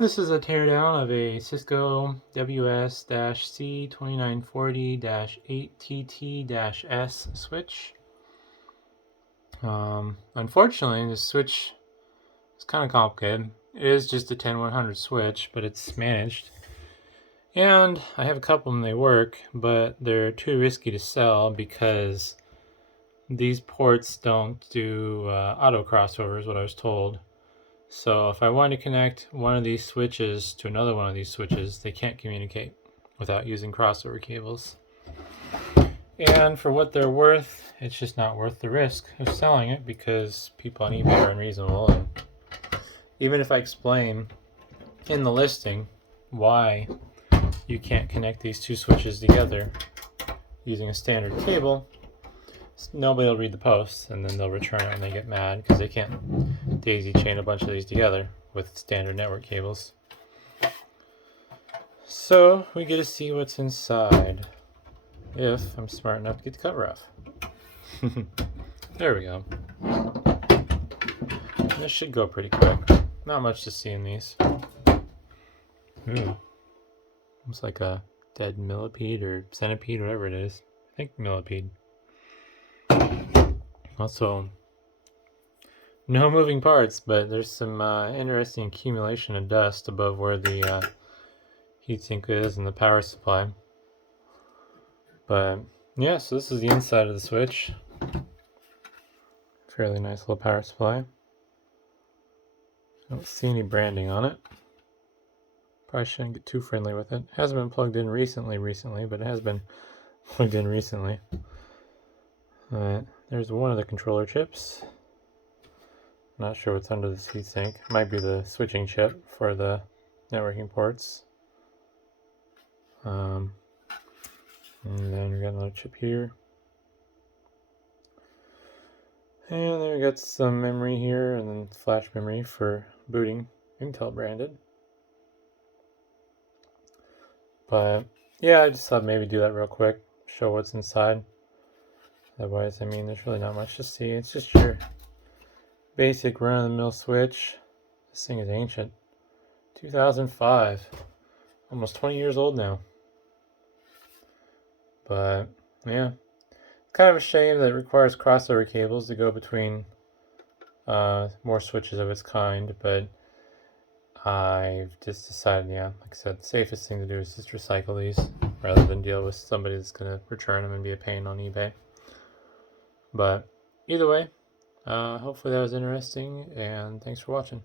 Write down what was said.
This is a teardown of a Cisco WS-C2940-8TT-S switch. Unfortunately, this switch is kind of complicated. It is just a 10100 switch, but it's managed. And I have a couple of them, they work, but they're too risky to sell because these ports don't do auto crossovers, what I was told. So if I want to connect one of these switches to another one of these switches, they can't communicate without using crossover cables. And for what they're worth, it's just not worth the risk of selling it because people on eBay are unreasonable. And even if I explain in the listing why you can't connect these two switches together using a standard cable, nobody will read the post, and then they'll return it when they get mad because they can't daisy chain a bunch of these together with standard network cables. So we get to see what's inside if I'm smart enough to get the cover off. There we go. This should go pretty quick. Not much to see in these. Ooh. Looks like a dead millipede or centipede, whatever it is. I think millipede. Also, no moving parts, but there's some interesting accumulation of dust above where the heatsink is and the power supply. But yeah, so this is the inside of the switch. Fairly nice little power supply. I don't see any branding on it. Probably shouldn't get too friendly with it. Hasn't been plugged in recently, but it has been plugged in recently. Alright, there's one of the controller chips. Not sure what's under this heatsink. Might be the switching chip for the networking ports. And then we got another chip here. And then we got some memory here, and then flash memory for booting, Intel branded. But yeah, I just thought maybe do that real quick, show what's inside. Otherwise, I mean, there's really not much to see. It's just your basic run-of-the-mill switch. This thing is ancient. 2005. Almost 20 years old now. But yeah, it's kind of a shame that it requires crossover cables to go between more switches of its kind, but I've just decided, yeah, like I said, the safest thing to do is just recycle these rather than deal with somebody that's going to return them and be a pain on eBay. But either way, hopefully that was interesting, and thanks for watching.